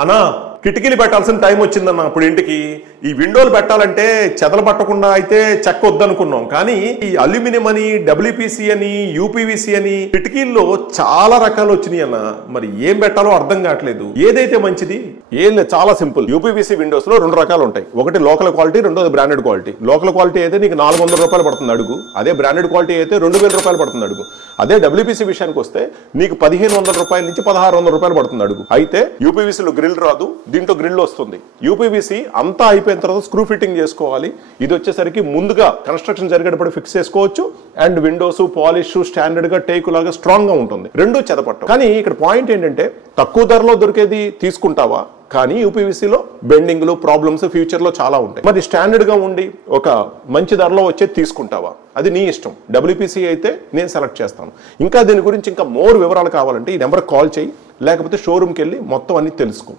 అన్నా కిటికీలు పెట్టాల్సిన టైం వచ్చిందన్న ఇప్పుడు ఇంటికి ఈ విండోలు పెట్టాలంటే చెదలు పట్టకుండా అయితే చెక్క వద్దనుకున్నాం కానీ ఈ అల్యూమినియం అని డబ్ల్యూపీసీ అని యూపీవీసీ అని కిటికీల్లో చాలా రకాలు వచ్చినాయి అన్న మరి ఏం పెట్టాలో అర్థం కావట్లేదు ఏదైతే మంచిది ఏం లేదు చాలా సింపుల్ యూపీవీసీ విండోస్ లో రెండు రకాలు ఉంటాయి ఒకటి లోకల్ క్వాలిటీ రెండోది బ్రాండెడ్ క్వాలిటీ లోకల్ క్వాలిటీ అయితే నీకు 400 రూపాయలు పడుతుంది అడుగు అదే బ్రాండెడ్ క్వాలిటీ అయితే 2000 రూపాయలు పడుతుంది అడుగు అదే డబ్ల్యూపీసీ విషయానికి వస్తే నీకు 1500 రూపాయల నుంచి 1600 రూపాయలు పడుతుంది అడుగు అయితే యూపీవీసీలో గ్రిల్ రాదు దీంట్లో గ్రిల్ వస్తుంది యూపీవీసీ అంతా అయిపోయిన తర్వాత స్క్రూ ఫిట్టింగ్ చేసుకోవాలి ఇది వచ్చేసరికి ముందుగా కన్స్ట్రక్షన్ జరిగేటప్పుడు ఫిక్స్ చేసుకోవచ్చు అండ్ విండోస్ పాలిష్ స్టాండర్డ్ గా టేకు లాగా స్ట్రాంగ్ గా ఉంటుంది రెండు చెదపట్టం కానీ ఇక్కడ పాయింట్ ఏంటంటే తక్కువ ధరలో దొరికేది తీసుకుంటావా కానీ యూపీవీసీలో బెండింగ్లు ప్రాబ్లమ్స్ ఫ్యూచర్ లో చాలా ఉంటాయి మరి స్టాండర్డ్ గా ఉండి ఒక మంచి ధరలో వచ్చేది తీసుకుంటావా అది నీ ఇష్టం డబ్ల్యూపీసీ అయితే నేను సెలెక్ట్ చేస్తాను ఇంకా దీని గురించి ఇంకా మోర్ వివరాలు కావాలంటే ఈ నెంబర్ కాల్ చేయి లేకపోతే షోరూమ్కి వెళ్ళి మొత్తం అన్ని తెలుసుకో